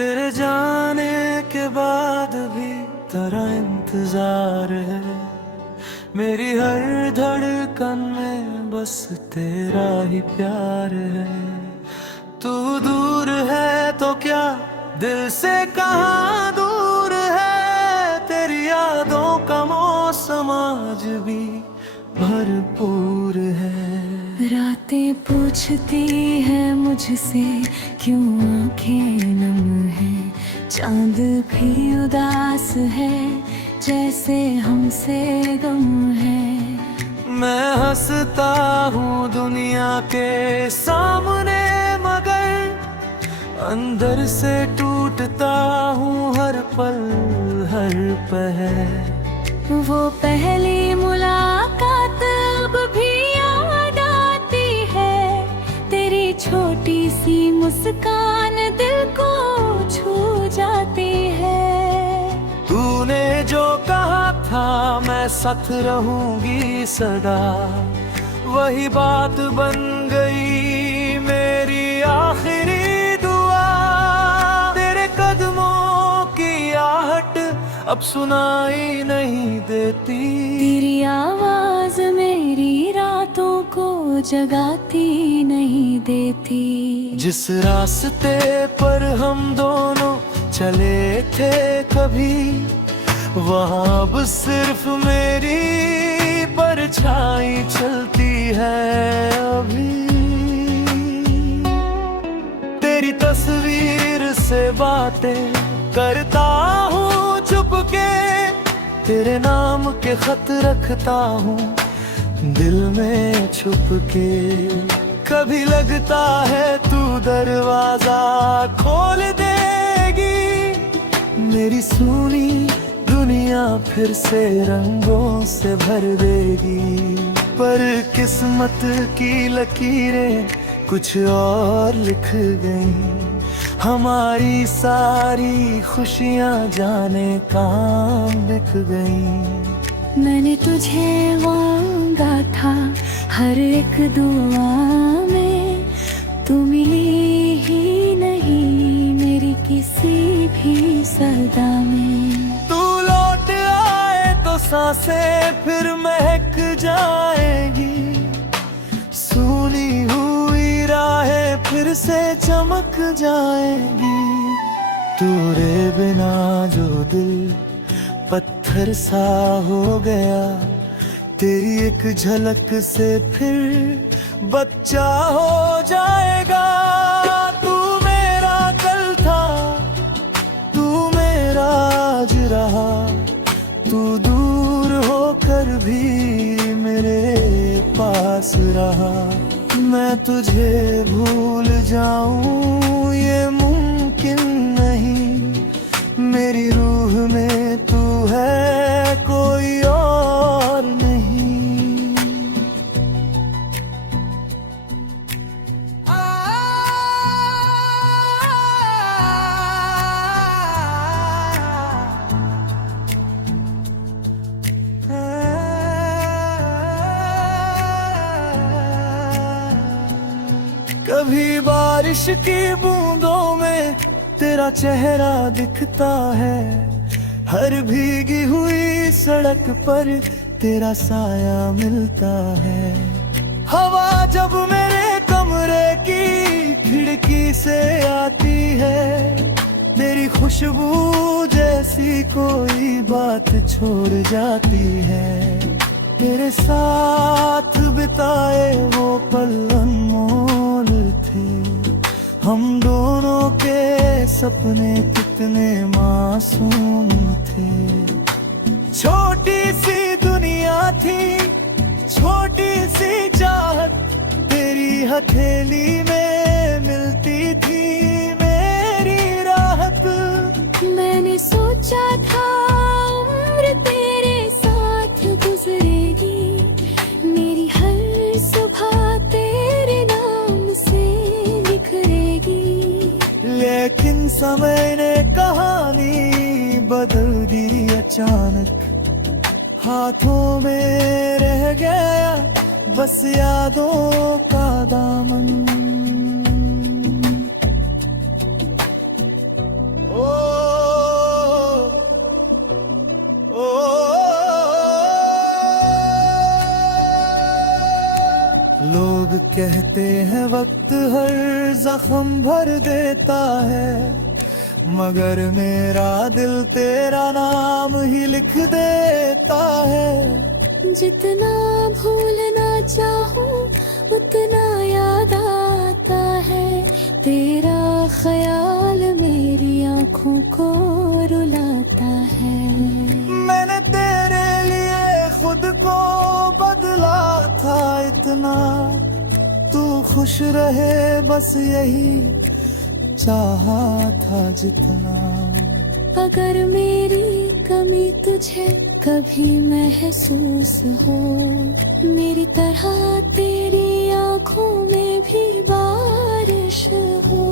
तेरे जाने के बाद भी तेरा इंतजार है। मेरी हर धड़कन में बस तेरा ही प्यार है। तू दूर है तो क्या दिल से कहाँ दूर है। तेरी यादों का मौसम आज भी भरपूर है। रातें पूछती है मुझसे क्यों आंखें नम है। चांद भी उदास है जैसे हमसे गम है। मैं हंसता हूँ दुनिया के सामने मगर अंदर से टूटता हूँ हर पल हर पहर। वो पहली मुलाकात अब भी याद आती है। तेरी छोटी सी मुस्कान दिल को छू जाती है। तूने जो कहा था मैं साथ रहूंगी सदा, वही बात बन गई मेरी आखिरी दुआ। तेरे कदमों की आहट अब सुनाई नहीं देती। तेरी आवाज मेरी रातों को जगाती नहीं देती। जिस रास्ते पर हम दोनों चले थे कभी, वहाँ अब सिर्फ मेरी परछाई चलती है अभी। तेरी तस्वीर से बातें करता हूँ चुपके, तेरे नाम के खत रखता हूँ दिल में छुप के। कभी लगता है तू दरवाजा खोल देगी, मेरी सूनी दुनिया फिर से रंगों से भर देगी। पर किस्मत की लकीरें कुछ और लिख गई। हमारी सारी खुशियाँ जाने कहाँ बिक गई। मैंने तुझे मांगा था हर एक दुआ में, तू मिली ही नहीं मेरी किसी भी सदा में। तू लौट आए तो सांसें फिर महक जाएगी। सूनी हुई राहें फिर से चमक जाएगी। तेरे बिना जो दिल पत्थर सा हो गया, तेरी एक झलक से फिर बच्चा हो जाएगा। तू मेरा कल था, तू मेरा आज रहा। तू दूर होकर भी मेरे पास रहा। मैं तुझे भूल जाऊं ये मुमकिन नहीं। मेरी रूह में तू है कोई और नहीं। कभी बारिश की बूंदों में तेरा चेहरा दिखता है। हर भीगी हुई सड़क पर तेरा साया मिलता है। हवा जब मेरे कमरे की खिड़की से आती है, तेरी खुशबू जैसी कोई बात छोड़ जाती है। तेरे साथ बिताए वो पल अनमोल थे। हम दोनों के सपने कितने मासूम थे। छोटी सी दुनिया थी, छोटी सी चाहत, तेरी हथेली में मिलती थी मेरी राहत। मैंने सोचा था उम्र तेरे साथ गुजरेगी, मेरी हर सुबह तेरे नाम से बिखरेगी। लेकिन समय ने कहानी बदल दी अचानक। हाथों में रह गया बस यादों का दामन। लोग कहते हैं वक्त हर जख्म भर देता है, मगर मेरा दिल तेरा नाम ही लिख देता है। जितना भूलना चाहूं उतना याद आता है, तेरा ख्याल मेरी आंखों को रुलाता है। मैंने तेरे लिए खुद को बदला था इतना, तू खुश रहे बस यही चाहा था जितना। अगर मेरी कमी तुझे कभी महसूस हो, मेरी तरह तेरी आंखों में भी बारिश हो।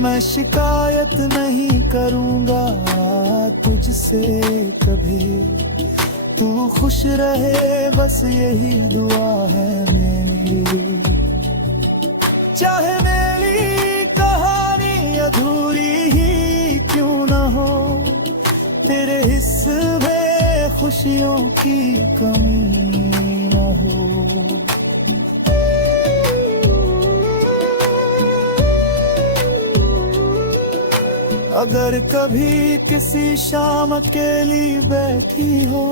मैं शिकायत नहीं करूंगा तुझसे कभी, तू खुश रहे बस यही दुआ है मेरी। चाहे मेरी कहानी अधूरी ही क्यों न हो, तेरे हिस्से में खुशियों की कमी न हो। अगर कभी किसी शाम अकेली बैठी हो,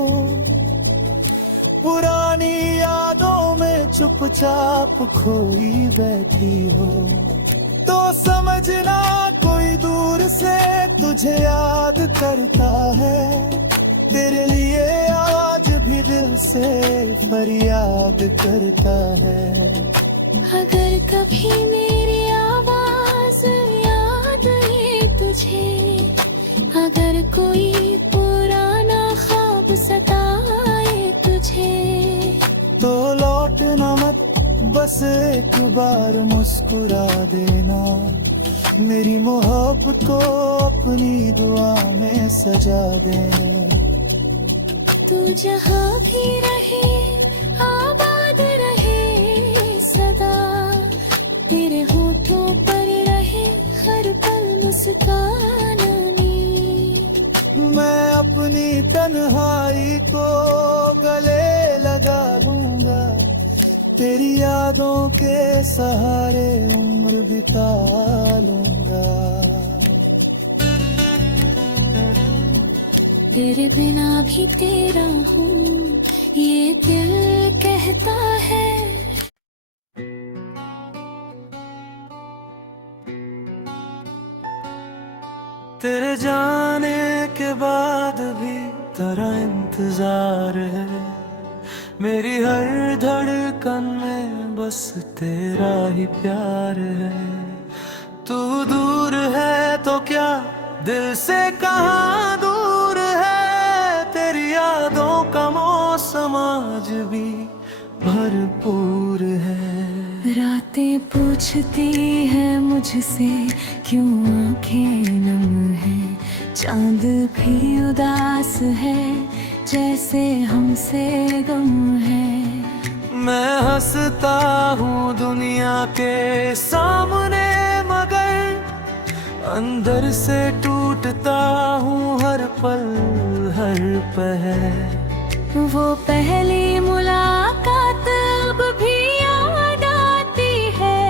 पुरानी यादों में चुपचाप खोई बैठी हो, तो समझना कोई दूर से तुझे याद करता है। तेरे लिए आज भी दिल से फरियाद करता है। अगर कभी मेरी आवाज याद आए तुझे, अगर कोई पुराना ख्वाब सताए तुझे, तो लौटना मत बस एक बार मुस्कुरा देना, मेरी मोहब्बत को अपनी दुआ में सजा देना। तू जहाँ भी रहे आबाद रहे सदा, तेरे होठों पर रहे हर पल मुस्कान में। मैं अपनी तन्हाई को गले लगा लूंगा, तेरी यादों के सहारे उम्र बिता लूंगा। तेरे बिना भी तेरा हूँ ये दिल कहता है। तेरे जाने के बाद भी तेरा इंतजार है, मेरी हर धड़कन में बस तेरा ही प्यार है। तू दूर है तो क्या दिल से कहाँ दूर है, तेरी यादों का मौसम आज भी भरपूर है। रातें पूछती है मुझसे क्यों आंखें नम है, चांद भी उदास है जैसे हमसे गम है। मैं हंसता हूँ दुनिया के सामने, मगर अंदर से टूटता हूँ हर पल हर पहर। वो पहली मुलाकात अब भी याद आती है,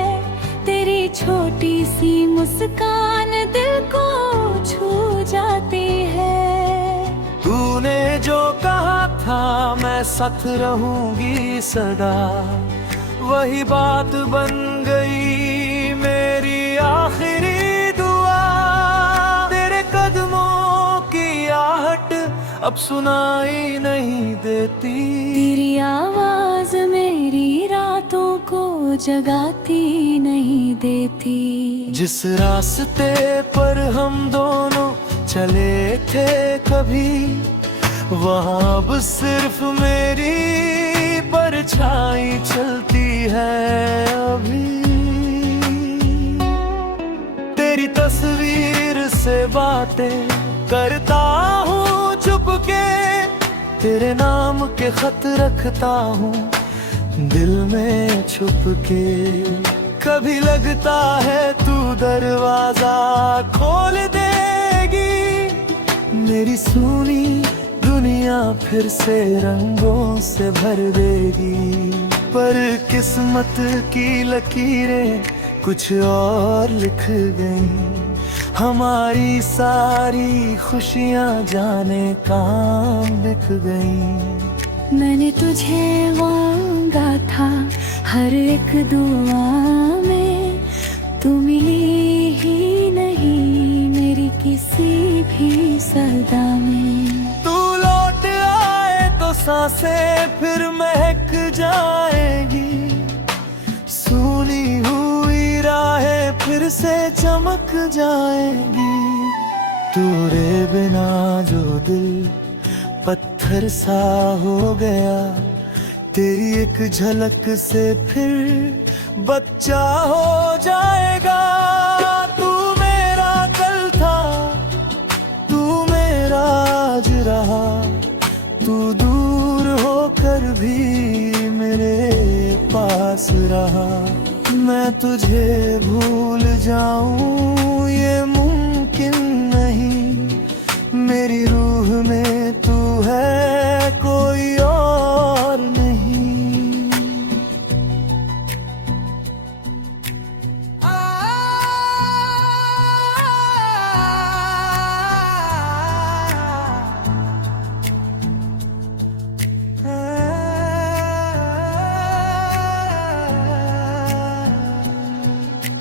तेरी छोटी सी मुस्कान दिल को छू जाती है। तूने जो कहा था मैं साथ रहूंगी सदा, वही बात बन गई मेरी आखिरी दुआ। तेरे कदमों की आहट अब सुनाई नहीं देती, तेरी आवाज मेरी रातों को जगाती नहीं देती। जिस रास्ते पर हम दोनों चले थे कभी, वहाँ अब सिर्फ मेरी परछाई चलती है अभी। तेरी तस्वीर से बातें करता हूँ चुपके, तेरे नाम के खत रखता हूँ दिल में छुप के। कभी लगता है तू दरवाजा खोल देगी, मेरी सूनी दुनिया फिर से रंगों से भर देगी। पर किस्मत की लकीरें कुछ और लिख गई। हमारी सारी खुशियां जाने काम बिक गई। मैंने तुझे मांगा था हर एक दुआ में, तू मिली ही नहीं मेरी किसी भी सदा में। तू लौट आए तो सांसें फिर महक जाएगी, सुनी हुई राहें फिर से चमक जाएंगी। तेरे बिना जो दिल पत्थर सा हो गया, तेरी एक झलक से फिर बच्चा हो जाएगा। तू मेरा कल था, तू मेरा आज रहा, तू दूर होकर भी मेरे पास रहा। मैं तुझे भूल जाऊं ये मुमकिन नहीं, मेरी रूह में तू है कोई और नहीं।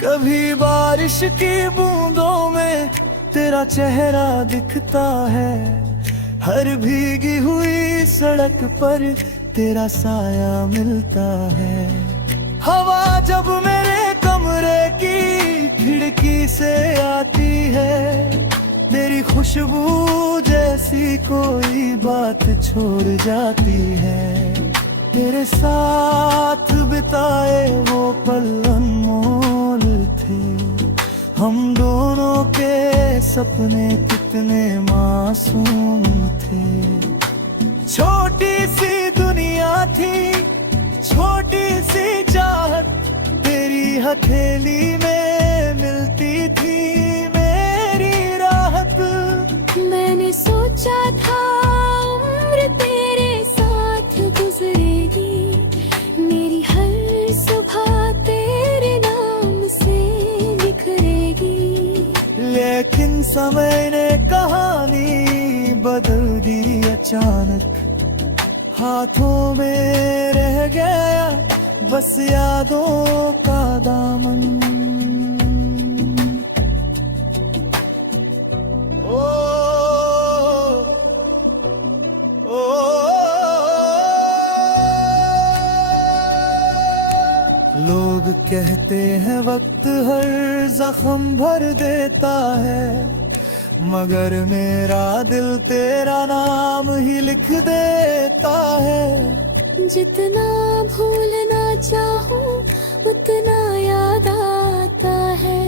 कभी बारिश की बूंदों में तेरा चेहरा दिखता है, हर भीगी हुई सड़क पर तेरा साया मिलता है। हवा जब मेरे कमरे की खिड़की से आती है, तेरी खुशबू जैसी कोई बात छोड़ जाती है। तेरे साथ बिताए वो पल अनमोल थे, हम दोनों के सपने कितने मासूम थे। छोटी सी दुनिया थी, छोटी सी चाहत, तेरी हथेली में मिलती थी मेरी राहत। मैंने सोचा था उम्र तेरे साथ गुजरेगी, मेरी हर सुबह तेरे नाम से बिखरेगी। लेकिन समय ने कहानी बदल दी अचानक, हाथों में रह गया बस यादों का दामन। ओ, ओ, लोग कहते हैं वक्त हर जख्म भर देता है, मगर मेरा दिल तेरा नाम ही लिख देता है। जितना भूलना चाहूं उतना याद आता है,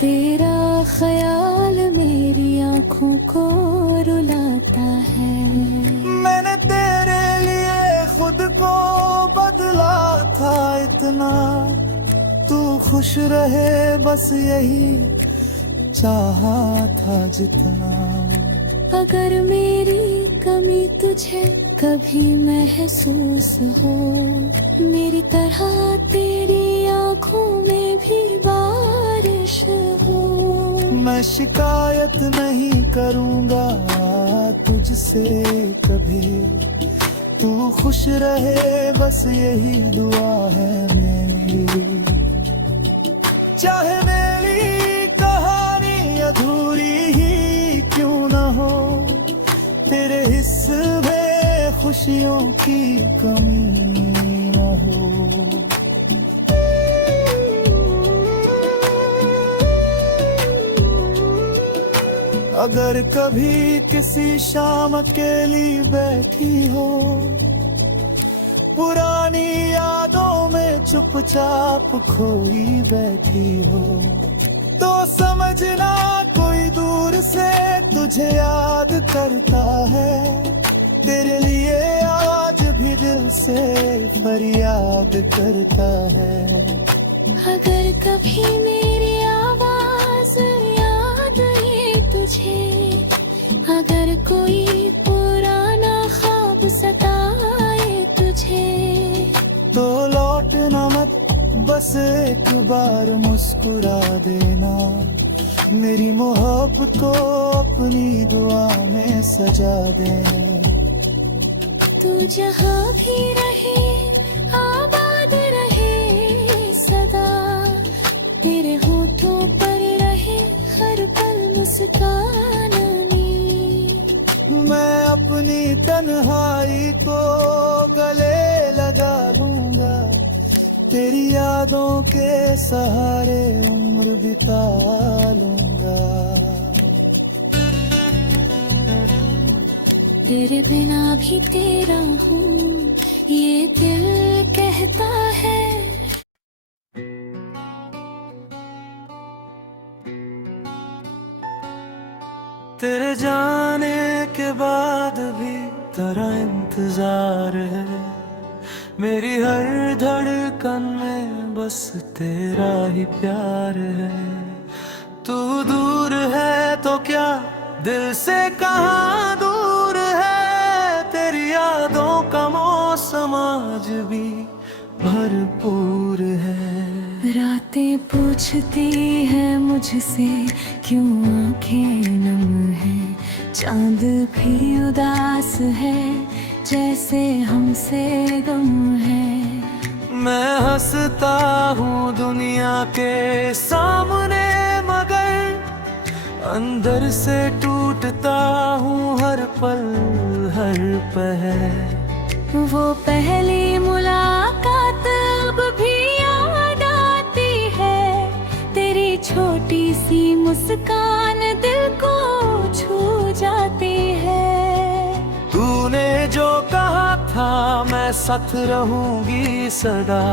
तेरा ख्याल मेरी आंखों को रुलाता है। मैंने तेरे लिए खुद को बदला था इतना, तू खुश रहे बस यही चाहा था जितना। अगर मेरी कमी तुझे कभी महसूस हो, मेरी तरह तेरी आंखों में भी बारिश हो। मैं शिकायत नहीं करूंगा तुझसे कभी, तू खुश रहे बस यही दुआ है मेरी। चाहे मेरी कहानी अधूरी ही क्यों न हो, तेरे हिस्से में खुशियों की कमी न हो। अगर कभी किसी शाम अकेली बैठी हो, पुरानी यादों में चुपचाप खोई बैठी हो, तो समझना कोई दूर से तुझे याद करता है। तेरे लिए आज भी दिल से फरियाद करता है। अगर कभी मेरी आवाज याद आए तुझे, अगर कोई पुराना ख्वाब सताए तुझे, तो लो लौटना मत, बस एक बार मुस्कुरा देना। मेरी मोहब्बत को अपनी दुआ में सजा देना। तू जहाँ भी रहे आबाद रहे सदा, तेरे होठों पर रहे हर पल मुस्कान आनी। मैं अपनी तन्हाई को गले लगा लूंगा, तेरी यादों के सहारे उम्र बिता लूंगा। तेरे बिना भी तेरा हूँ ये दिल कहता है। तेरे जाने के बाद भी तेरा इंतजार है, मेरी हर धड़कन में बस तेरा ही प्यार है। तू दूर है तो क्या दिल से कहाँ दूर है, तेरी यादों का मौसम आज भी भरपूर है। रातें पूछती है मुझसे क्यों आंखें नम है, चांद भी उदास है जैसे हमसे गम है। मैं हंसता हूँ दुनिया के सामने, मगर अंदर से टूटता हूँ हर पल हर पहर। वो पहली मुलाकात अब भी याद आती है, तेरी छोटी सी मुस्कान दिल को छू जाती है। तूने जो कहा था मैं साथ रहूंगी सदा,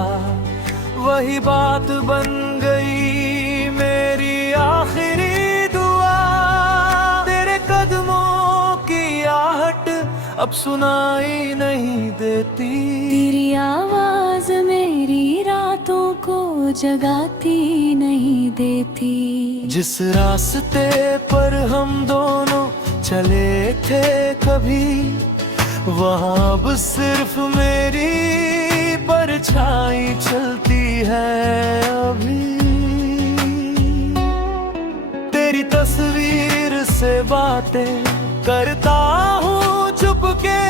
वही बात बन गई मेरी आखिरी दुआ। तेरे कदमों की आहट अब सुनाई नहीं देती, तेरी आवाज मेरी रातों को जगाती नहीं देती। जिस रास्ते पर हम दोनों चले थे कभी, वहाँ अब सिर्फ मेरी परछाई चलती है अभी। तेरी तस्वीर से बातें करता हूँ चुपके,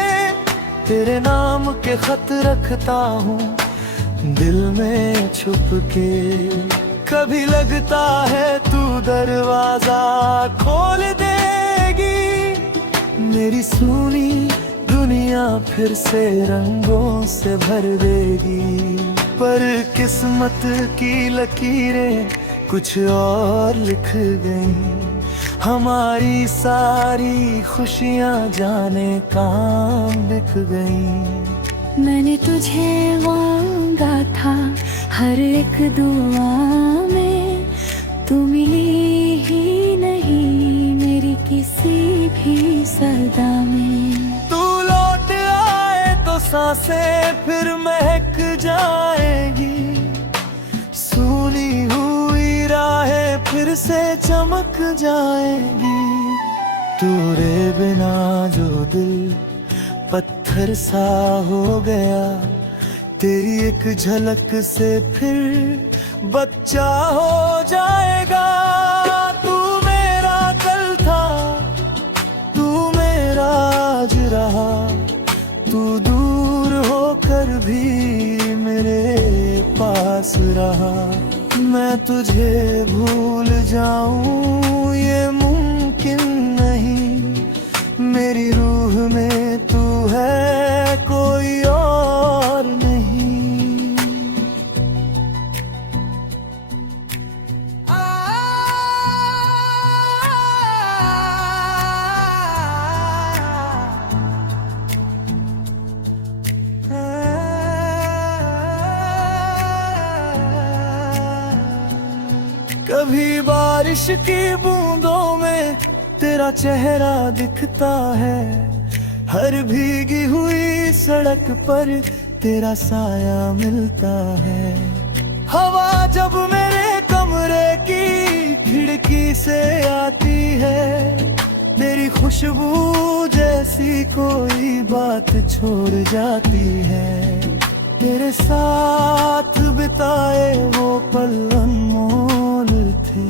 तेरे नाम के खत रखता हूँ दिल में छुप के। कभी लगता है तू दरवाजा खोल देगी, मेरी सूनी दुनिया फिर से रंगों से भर देगी। पर किस्मत की लकीरें कुछ और लिख गई, हमारी सारी खुशियाँ जाने कहाँ बिक गई। मैंने तुझे मांगा था हर एक दुआ में, तू मिली ही नहीं मेरी किसी भी सदा में। तू लौट आए तो सांसें फिर महक जाएगी, सूनी हुई राहें फिर से चमक जाएगी। तेरे बिना जो दिल पत्थर सा हो गया, तेरी एक झलक से फिर बच्चा हो जाएगा। तू मेरा कल था, तू मेरा आज रहा, तू दूर होकर भी मेरे पास रहा। मैं तुझे भूल जाऊं ये मुमकिन नहीं, मेरी रूह में तू है कोई और नहीं। कभी बारिश की बूंदों में तेरा चेहरा दिखता है, हर भीगी हुई सड़क पर तेरा साया मिलता है। हवा जब मेरे कमरे की खिड़की से आती है, तेरी खुशबू जैसी कोई बात छोड़ जाती है। तेरे साथ बिताए वो पल अनमोल थे।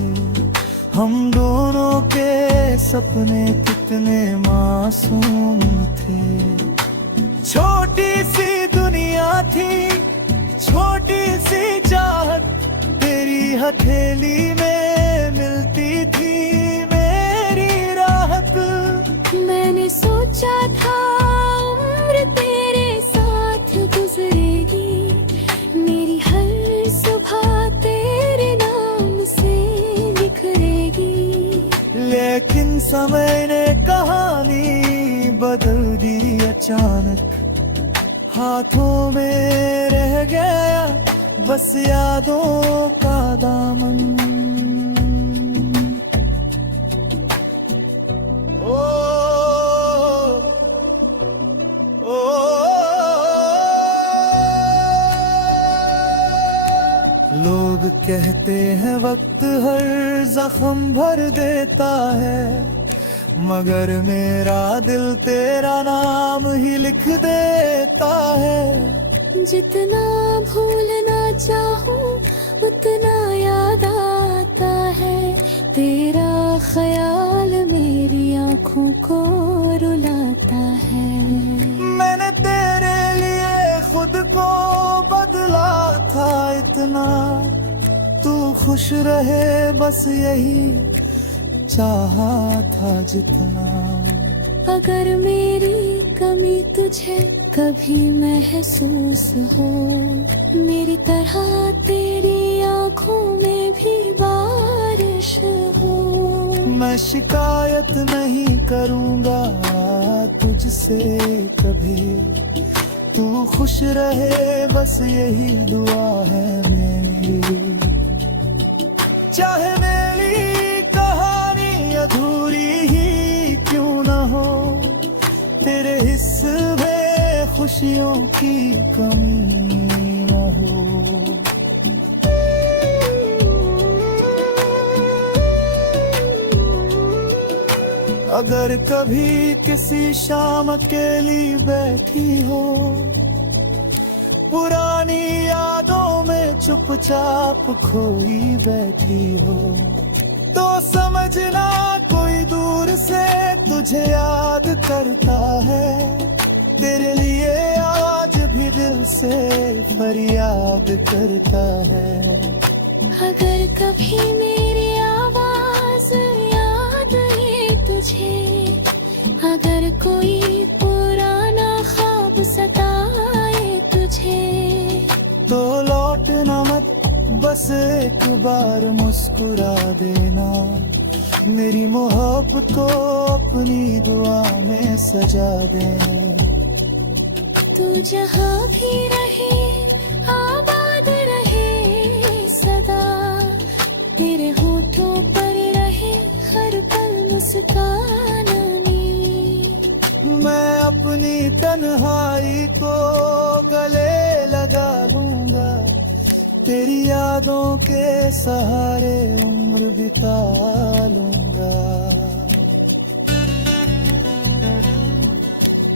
हम दोनों के सपने कितने मासूम थे। छोटी सी दुनिया थी, छोटी सी चाहत, तेरी हथेली में मिलती थी मेरी राहत। मैंने सोचा था उम्र तेरे साथ गुजरेगी, मेरी हर सुबह तेरे नाम से बिखरेगी। लेकिन समय ने कहानी बदल दी अचानक। हाथों में रह गया बस यादों का दामन। ओ, ओ, लोग कहते हैं वक्त हर जख्म भर देता है, मगर मेरा दिल तेरा नाम ही लिख देता है। जितना भूलना चाहूं उतना याद आता है, तेरा ख्याल मेरी आंखों को रुलाता है। मैंने तेरे लिए खुद को बदला था इतना, तू खुश रहे बस यही चाहा था जितना। अगर मेरी कमी तुझे कभी महसूस हो, मेरी तरह तेरी आंखों में भी बारिश हो। मैं शिकायत नहीं करूंगा तुझसे कभी, तू खुश रहे बस यही दुआ है मेरी। चाहे मेरी कहानी अधूरी ही क्यों न हो, तेरे हिस्से में खुशियों की कमी न हो। अगर कभी किसी शाम अकेली बैठी हो, पुरानी यादों में चुपचाप खोई बैठी हो, तो समझना कोई दूर से तुझे याद करता है। तेरे लिए आज भी दिल से फरियाद करता है। अगर कभी मेरी आवाज याद आए तुझे, अगर कोई पुराना ख्वाब सताए तुझे, तो लौटना मत, बस एक बार मुस्कुरा देना। मेरी मोहब्बत को अपनी दुआ में सजा देना। तू जहाँ भी रहे आबाद रहे सदा, तेरे होठों पर रहे हर पल मुस्कान आनी। मैं अपनी तन्हाई को गले लगा लूंगा, तेरी यादों के सहारे उम्र बिता लूंगा।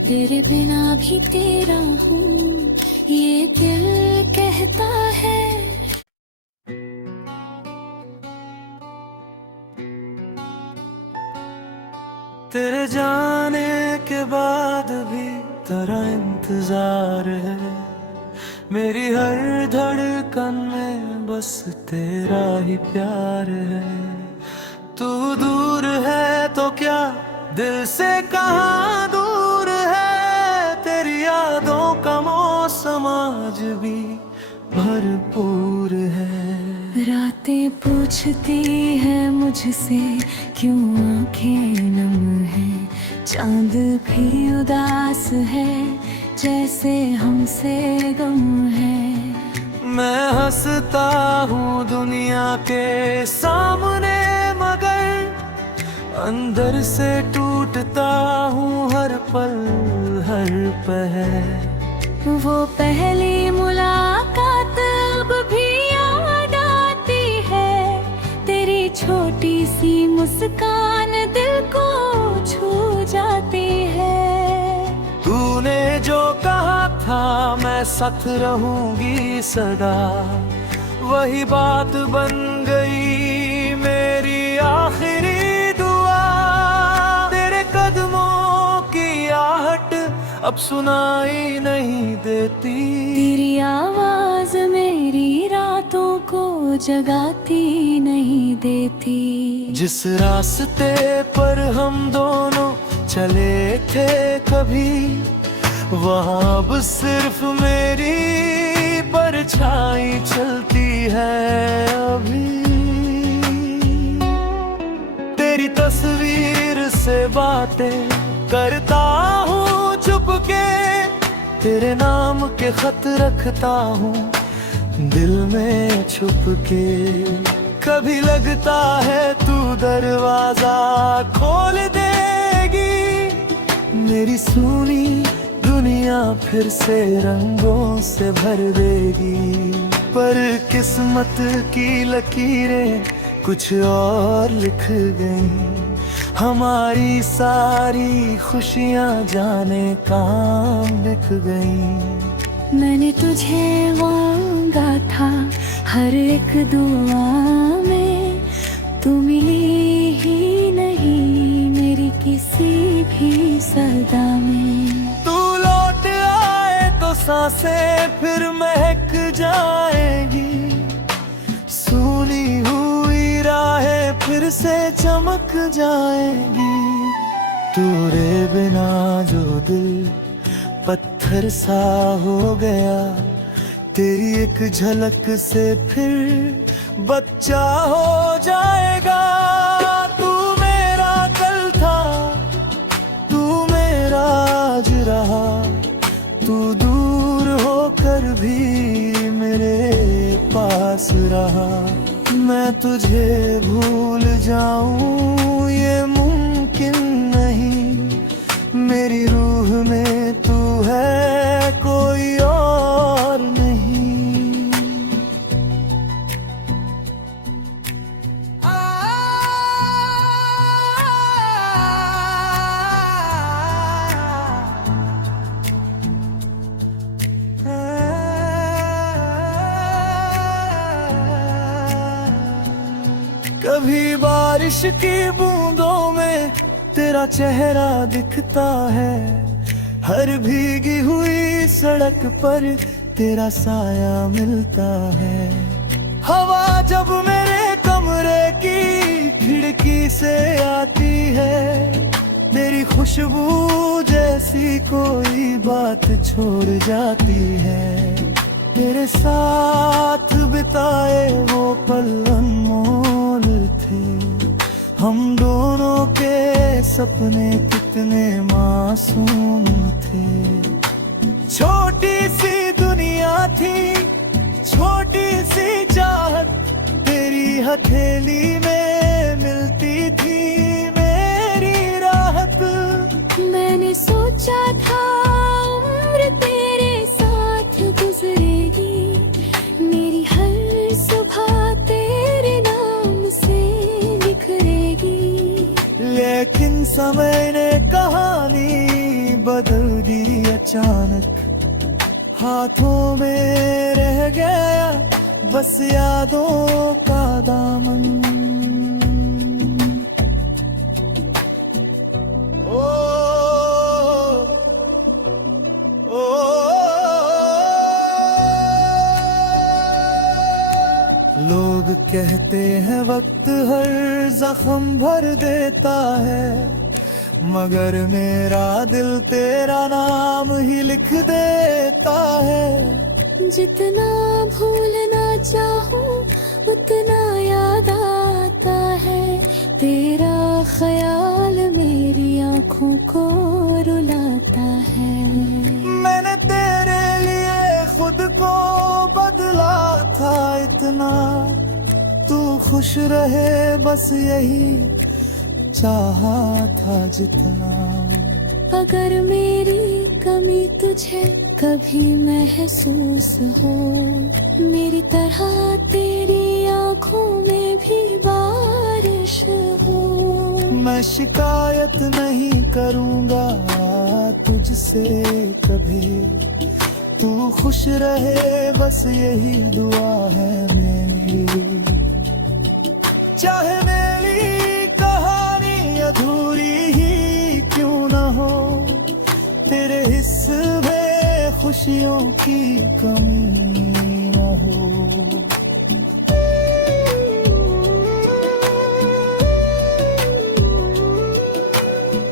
तेरे बिना भी तेरा हूँ ये दिल कहता है। तेरे जाने के बाद भी तेरा इंतजार है, मेरी हर धड़कन में बस तेरा ही प्यार है। तू दूर है तो क्या दिल से कहाँ दूर है, तेरी यादों का मौसम आज भी भरपूर है। रातें पूछती है मुझसे क्यों आंखें नम है, चांद भी उदास है जैसे हमसे गम है। मैं हंसता हूँ दुनिया के सामने, मगर अंदर से टूटता हूँ हर पल हर पहर। वो पहली मुलाकात अब भी याद आती है, तेरी छोटी सी मुस्कान दिल को छू जाती है। तूने जो कहा था मैं साथ रहूंगी सदा। वही बात बन गई मेरी आखिरी दुआ। तेरे कदमों की आहट अब सुनाई नहीं देती। तेरी आवाज मेरी रातों को जगाती नहीं देती। जिस रास्ते पर हम दोनों चले थे कभी, वहाँ अब सिर्फ मेरी परछाई चलती है अभी। तेरी तस्वीर से बातें करता हूँ चुपके, तेरे नाम के खत रखता हूँ दिल में छुप के। कभी लगता है तू दरवाजा खोल देगी, मेरी सुनी दुनिया फिर से रंगों से भर देगी। पर किस्मत की लकीरें कुछ और लिख गई, हमारी सारी खुशियाँ जाने काम लिख गई। मैंने तुझे मांगा था हर एक दुआ में, तू मिली ही नहीं मेरी किसी भी सदा में। तू लौट आए तो सांसें फिर महक जाएंगी, सूनी हुई राहें फिर से चमक जाएंगी। तेरे बिना जो दिल पत्थर सा हो गया, तेरी एक झलक से फिर बच्चा हो जाएगा। तू मेरा कल था, तू मेरा आज रहा, तू दूर होकर भी मेरे पास रहा। मैं तुझे भूल जाऊं ये मुमकिन नहीं, मेरी रूह में तू है कोई और नहीं। कभी बारिश की बूंदों में तेरा चेहरा दिखता है, हर भीगी हुई सड़क पर तेरा साया मिलता है। हवा जब मेरे कमरे की खिड़की से आती है, तेरी खुशबू जैसी कोई बात छोड़ जाती है। तेरे साथ बिताए वो पल अनमोल थे, हम दोनों के सपने कितने मासूम थे। छोटी सी दुनिया थी, छोटी सी चाहत, तेरी हथेली में मिलती थी मेरी राहत। मैंने सोचा था उम्र तेरे साथ गुजरेगी, मेरी हर सुबह तेरे नाम से बिखरेगी। लेकिन समय ने कहानी बदल दी अचानक, हाथों में रह गया बस यादों का दामन। ओ, ओ, लोग कहते हैं वक्त हर जख्म भर देता है, मगर मेरा दिल तेरा नाम ही लिख देता है। जितना भूलना चाहूं उतना याद आता है, तेरा ख्याल मेरी आँखों को रुलाता है। मैंने तेरे लिए खुद को बदला था इतना, तू खुश रहे बस यही चाहा था जितना। अगर मेरी कमी तुझे कभी महसूस हो, मेरी तरह तेरी आँखों में भी बारिश हो। मैं शिकायत नहीं करूँगा तुझसे कभी, तू खुश रहे बस यही दुआ है मेरी। चाहे मेरी कहानी अधूरी ही क्यों न हो, तेरे हिस्से में खुशियों की कमी न हो।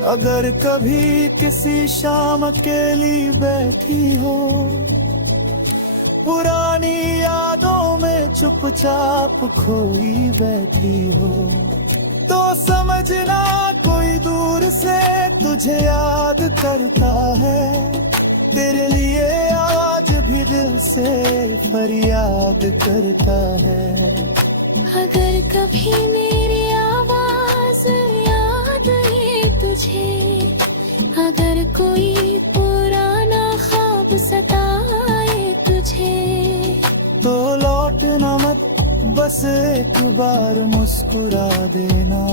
अगर कभी किसी शाम अकेली बैठी हो, पुरानी यादों में चुपचाप खोई बैठी हो, तो समझना कोई दूर से तुझे याद करता है। तेरे लिए आज भी दिल से फरियाद करता है। अगर कभी मेरी आवाज याद आए तुझे, अगर कोई पुराना ख्वाब सताए तुझे, तो लौटना मत, बस एक बार मुस्कुरा देना।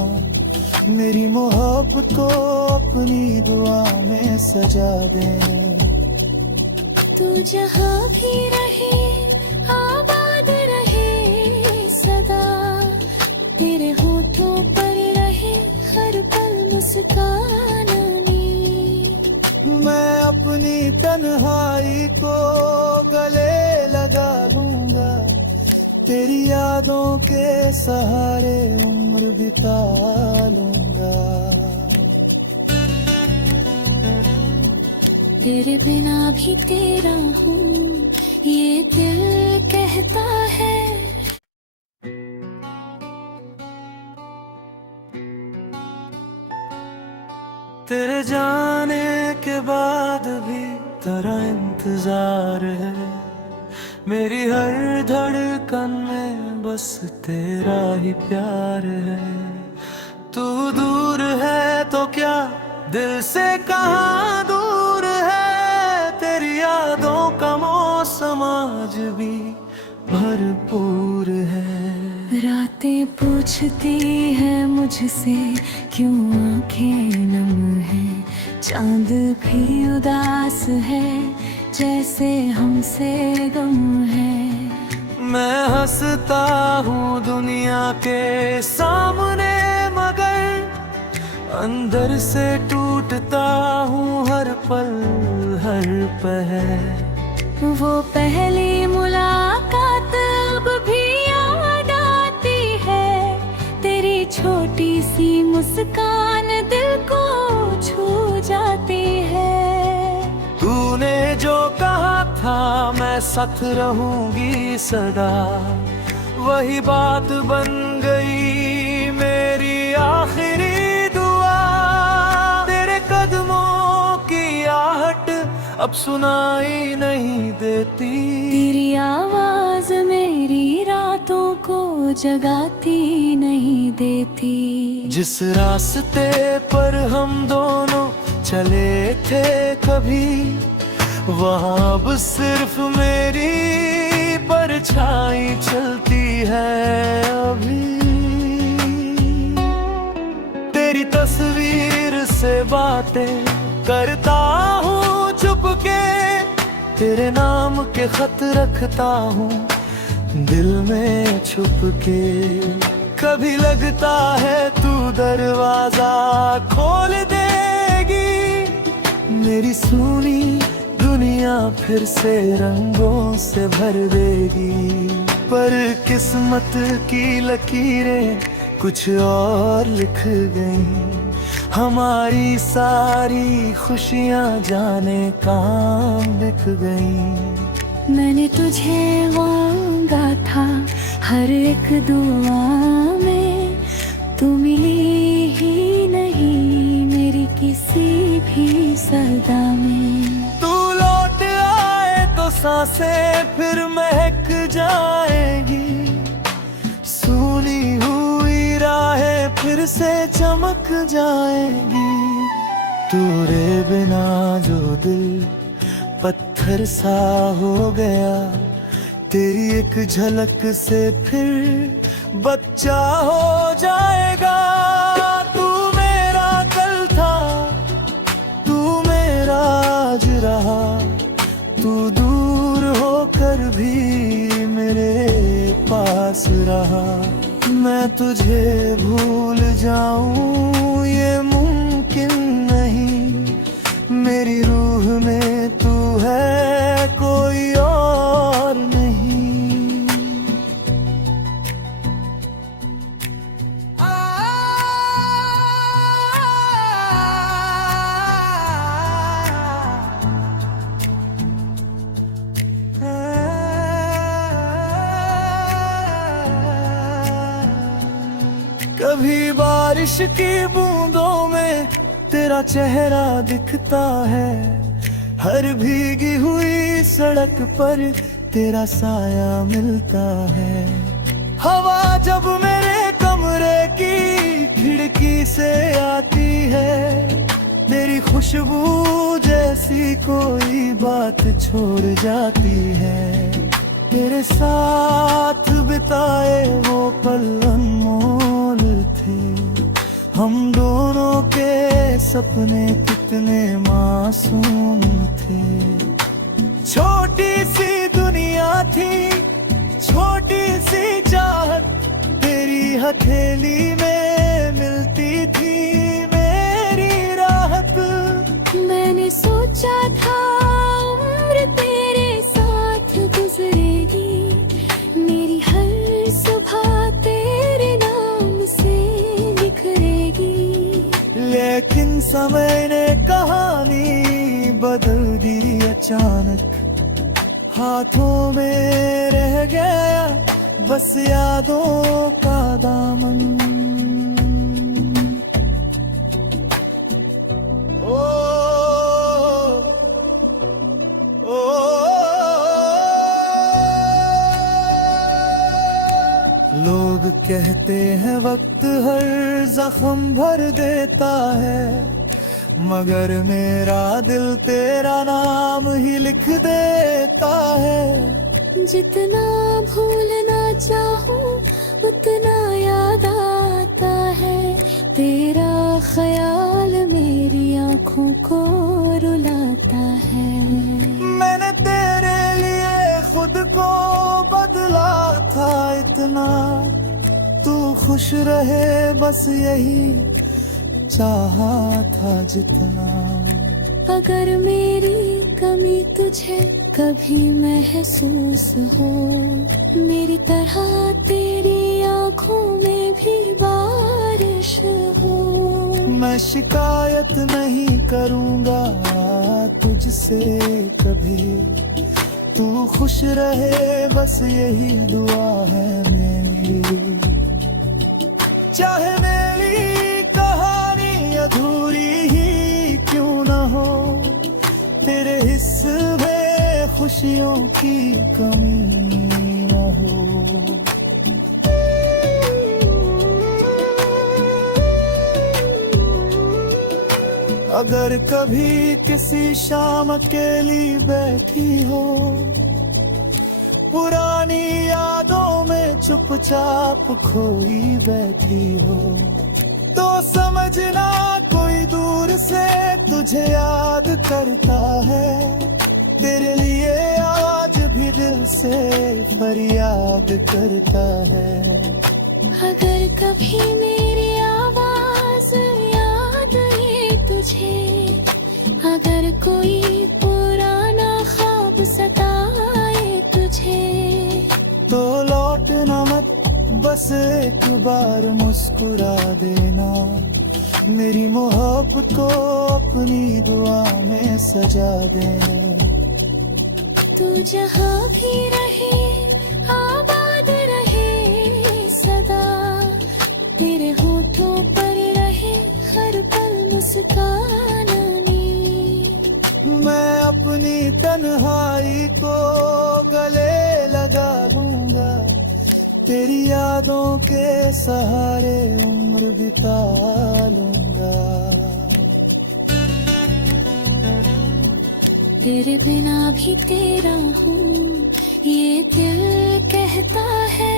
मेरी मोहब्बत को अपनी दुआ में सजा देना। तू जहाँ भी रहे आबाद रहे सदा, तेरे होठों पर रहे हर पल मुस्कान आनी। मैं अपनी तन्हाई को गले लगा लूंगा, तेरी यादों के सहारे उम्र बिता लूंगा। तेरे बिना भी तेरा हूँ ये दिल कहता है। तेरे जाने के बाद भी तेरा इंतजार है, मेरी हर धड़कन में बस तेरा ही प्यार है। तू दूर है तो क्या दिल से कहाँ दूर है, तेरी यादों का मौसम आज भी भरपूर है। रातें पूछती है मुझसे क्यों आंखें नम है, चांद भी उदास है जैसे हमसे गम है। मैं हंसता हूँ दुनिया के सामने, मगर अंदर से टूटता हूँ हर पल हर पहर। वो पहली मुलाकात अब भी याद आती है, तेरी छोटी सी मुस्कान दिल को छू जाती है। तूने जो कहा था मैं साथ रहूंगी सदा, वही बात बन गई मेरी आखिरी दुआ। तेरे कदमों की आहट अब सुनाई नहीं देती, तेरी आवाज मेरी रातों को जगाती नहीं देती। जिस रास्ते पर हम दोनों चले थे कभी, वहाँ अब सिर्फ मेरी परछाई चलती है अभी। तेरी तस्वीर से बातें करता हूँ चुपके, तेरे नाम के खत रखता हूँ दिल में छुप के। कभी लगता है तू दरवाजा खोल देगी, मेरी सूनी दुनिया फिर से रंगों से भर देगी। पर किस्मत की लकीरें कुछ और लिख गई, हमारी सारी खुशियाँ जाने कहाँ बिक गई। मैंने तुझे मांगा था हर एक दुआ में, तू मिली ही नहीं मेरी किसी भी सदा में। तू लौट आए तो सांसें फिर महक जाएंगी, सूनी हुई राहें फिर से चमक जाएंगी। तेरे बिना जो दिल पत्थर सा हो गया, तेरी एक झलक से फिर बच्चा हो जाएगा। तू मेरा कल था, तू मेरा आज रहा, तू दूर पास रहा। मैं तुझे भूल जाऊं ये मुमकिन नहीं, मेरी रूह में तू है कोई और नहीं। कभी बारिश की बूंदों में तेरा चेहरा दिखता है, हर भीगी हुई सड़क पर तेरा साया मिलता है। हवा जब मेरे कमरे की खिड़की से आती है, तेरी खुशबू जैसी कोई बात छोड़ जाती है। तेरे साथ बिताए वो पल अनमोल थे, हम दोनों के सपने कितने मासूम थे। छोटी सी दुनिया थी, छोटी सी चाहत, तेरी हथेली में मिलती थी मेरी राहत। मैंने सोचा था उम्र तेरे साथ गुजरेगी, मेरी हर सुबह तेरे नाम से बिखरेगी। लेकिन समय ने कहानी बदल दी अचानक, हाथों में रह गया बस यादों का दामन। ओ, ओ, लोग कहते हैं वक्त हर जख्म भर देता है, मगर मेरा दिल तेरा नाम ही लिख देता है। जितना भूलना चाहूं उतना याद आता है, तेरा ख्याल मेरी आंखों को रुलाता है। मैंने तेरे लिए खुद को बदला था इतना, तू खुश रहे बस यही चाहा था जितना। अगर मेरी कमी तुझे कभी महसूस हो, मेरी तरह तेरी आंखों में भी बारिश हो। मैं शिकायत नहीं करूंगा तुझसे कभी, तू खुश रहे बस यही दुआ है मेरी। चाहे मेरी कहानी अधूरी ही क्यों न हो, तेरे हिस्से में खुशियों की कमी न हो। अगर कभी किसी शाम अकेली बैठी हो, पुरानी यादों में चुपचाप खोई बैठी हो, तो समझना कोई दूर से तुझे याद करता है। तेरे लिए आज भी दिल से फरियाद करता है। अगर कभी मेरी आवाज याद आए तुझे, अगर कोई पुराना ख्वाब सताए तुझे, तो लौटना मत, बस एक बार मुस्कुरा देना। मेरी मोहब्बत को अपनी दुआ में सजा देना। तू जहाँ भी रहे आबाद रहे सदा, तेरे होठों पर रहे हर पल मुस्कान आनी। मैं अपनी तन्हाई को गले लगा लूंगा, तेरी यादों के सहारे उम्र बिता लूंगा। तेरे बिना भी तेरा हूँ ये दिल कहता है।